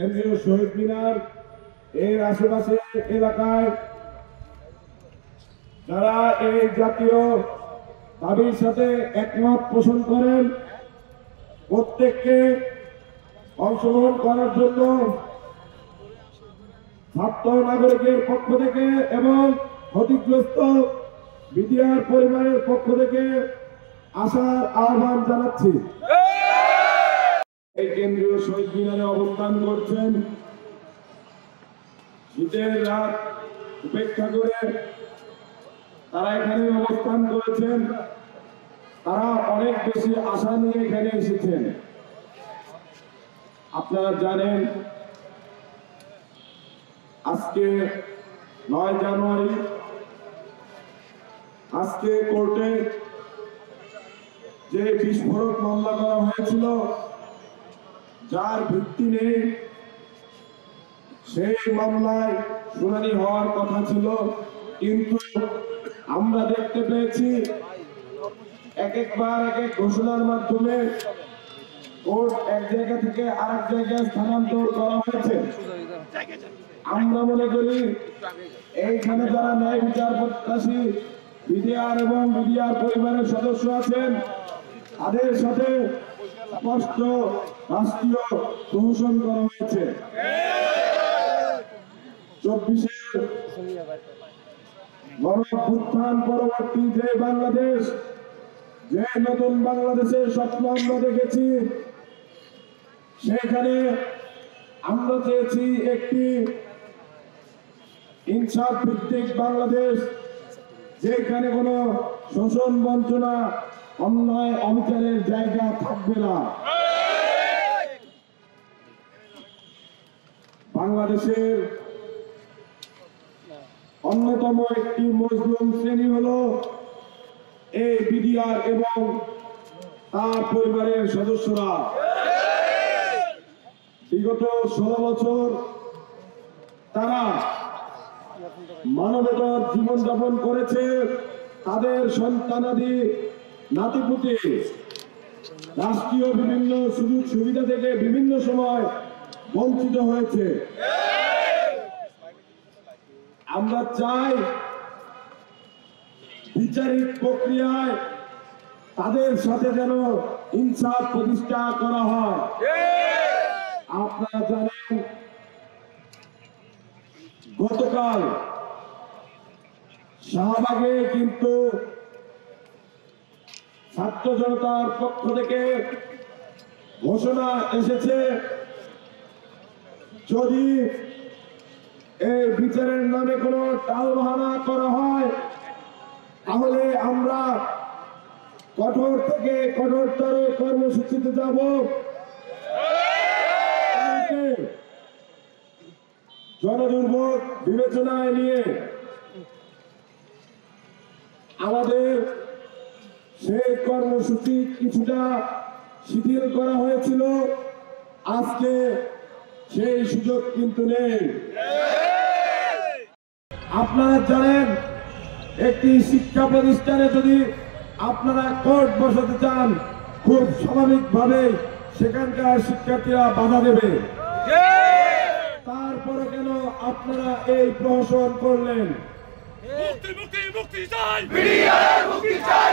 কেন্দ্রীয় শহীদ মিনার এর আশেপাশে এলাকায় যারা এই জাতীয় দাবির সাথে একমত পোষণ করেন প্রত্যেককে অংশগ্রহণ করার জন্য ছাত্র নাগরিকের পক্ষ থেকে এবং ক্ষতিগ্রস্ত বিডিআর পরিবারের পক্ষ থেকে আসার আহ্বান জানাচ্ছি। এই কেন্দ্রীয় শহীদ মিনারে অবস্থান করছেন, শীতের রাত উপেক্ষা করে তারা এখানে অবস্থান করেছেন। তারা অনেক বেশি আশা নিয়ে এখানে এসেছেন। আপনারা জানেন আজকে 9 জানুয়ারি, আজকে কোর্টে যে বিস্ফোরক মামলা করা হয়েছিল যার ভিত্তি নেই, সেই মামলায় শুনানি হওয়ার কথা ছিল, কিন্তু আমরা দেখতে পেয়েছি এক একবার এক এক ঘোষণার মাধ্যমে কোর্ট এক জায়গা থেকে আরেক জায়গায় স্থানান্তর করা হয়েছে। আমরা মনে করি এইখানে যারা ন্যায় বিচার প্রত্যাশী বিডিআর এবং বিডিআর পরিবারের সদস্য আছেন তাদের সাথে স্পষ্ট রাষ্ট্রীয় প্রহসন করা হয়েছে। 24-এর গণঅভ্যুত্থান পরবর্তী যে বাংলাদেশ, যে নতুন বাংলাদেশের স্বপ্ন আমরা দেখেছি, সেখানে আমরা চেয়েছি একটি ইনসাফ ভিত্তিক বাংলাদেশ, যেখানে কোনো শোষণ, বঞ্চনা, অন্যায়, অবিচারের জায়গা থাকবে না। বাংলাদেশের অন্যতম একটি মজলুম শ্রেণী হলো এই বিডিআর এবং তার পরিবারের সদস্যরা। বিগত 16 বছর তারা মানবেতর জীবনযাপন করেছে। তাদের সন্তানাদি নাতিপুতি রাষ্ট্রীয় বিভিন্ন সুযোগ সুবিধা থেকে বিভিন্ন সময় বঞ্চিত হয়েছে। আমরা চাই বিচারিক প্রক্রিয়ায় তাদের সাথে যেন ইনসাফ প্রতিষ্ঠা করা হয়। আপনারা জানেন গতকাল শাহবাগে কিন্তু ছাত্র জনতার পক্ষ থেকে ঘোষণা এসেছে, যদি এই বিচারের নামে কোনো টালবাহানা করা হয় তাহলে আমরা কঠোর থেকে কঠোরতর কর্মসূচিতে যাব। জনদুর্ভোগ বিবেচনায় নিয়ে আমাদের সেই কর্মসূচি কিছুটা শিথিল করা হয়েছিল। আজকে সেই সুযোগ কিন্তু নেই। আপনারা জানেন একটি শিক্ষা প্রতিষ্ঠানে যদি আপনারা কোর্ট বসাতে চান, খুব স্বাভাবিকভাবে সেখানকার শিক্ষার্থীরা বাধা দেবে। তারপরে কেন আপনারা এই প্রহসন করলেন? মুক্তি মুক্তি মুক্তি চাই, বিডিআর মুক্তি চাই।